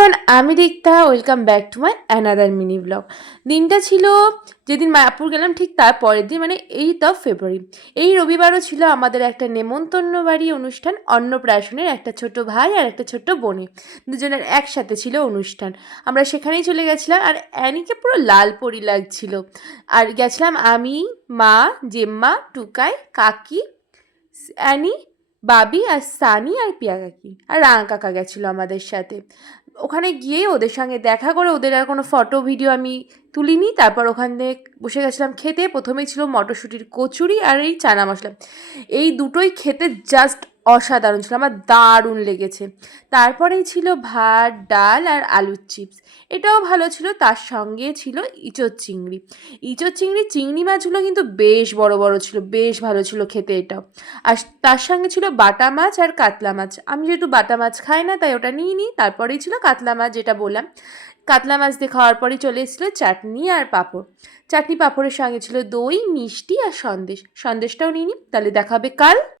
Everyone, আমি Rikta. Welcome back to my another mini blog. দিনটা ছিল যেদিন মায়াপুর গেলাম ঠিক তার পরের দিন, মানে 8 ফেব্রুয়ারি। এই রবিবারও ছিল আমাদের একটা নেমন্তন্ন বাড়ি অনুষ্ঠান, অন্নপ্রাশনের। একটা ছোট ভাই আর একটা ছোট্ট বোনে, দুজনের একসাথে ছিল অনুষ্ঠান। আমরা সেখানেই চলে গেছিলাম, আর অ্যানিকে পুরো লাল পরি লাগছিল। আর গেছিলাম আমি, মা, জেম্মা, টুকাই, কাকি, অ্যানি, বাবি আর সানি আর পিয়া কাকি আর রাঙা কাকা গেছিলো আমাদের সাথে। ওখানে গিয়ে ওদের সঙ্গে দেখা করে, ওদের আর কোনো ফটো ভিডিও আমি তুলিনি। তারপর ওখানে বসে গেছিলাম খেতে। প্রথমেই ছিল মটরশুঁটির কচুরি আর এই চানা মশলা। এই দুটোই খেতে জাস্ট অসাধারণ ছিল, আমার দারুণ লেগেছে। তারপরেই ছিল ভাত, ডাল আর আলুর চিপস, এটাও ভালো ছিল। তার সঙ্গে ছিল ইঁচড় চিংড়ি। চিংড়ি মাছগুলো কিন্তু বেশ বড় বড় ছিল, বেশ ভালো ছিল খেতে এটাও। আর তার সঙ্গে ছিল বাটা মাছ আর কাতলা মাছ। আমি যেহেতু বাটা মাছ খাই না, তাই ওটা নিয়ে নিই। তারপরেই ছিল কাতলা মাছ, যেটা বললাম। কাতলা মাছ দিয়ে খাওয়ার পরেই চলে এসেছিলো চাটনি আর পাঁপড়। চাটনি পাঁপড়ের সঙ্গে ছিল দই, মিষ্টি আর সন্দেশটাও নিয়ে নিই। তাহলে দেখা হবে কাল।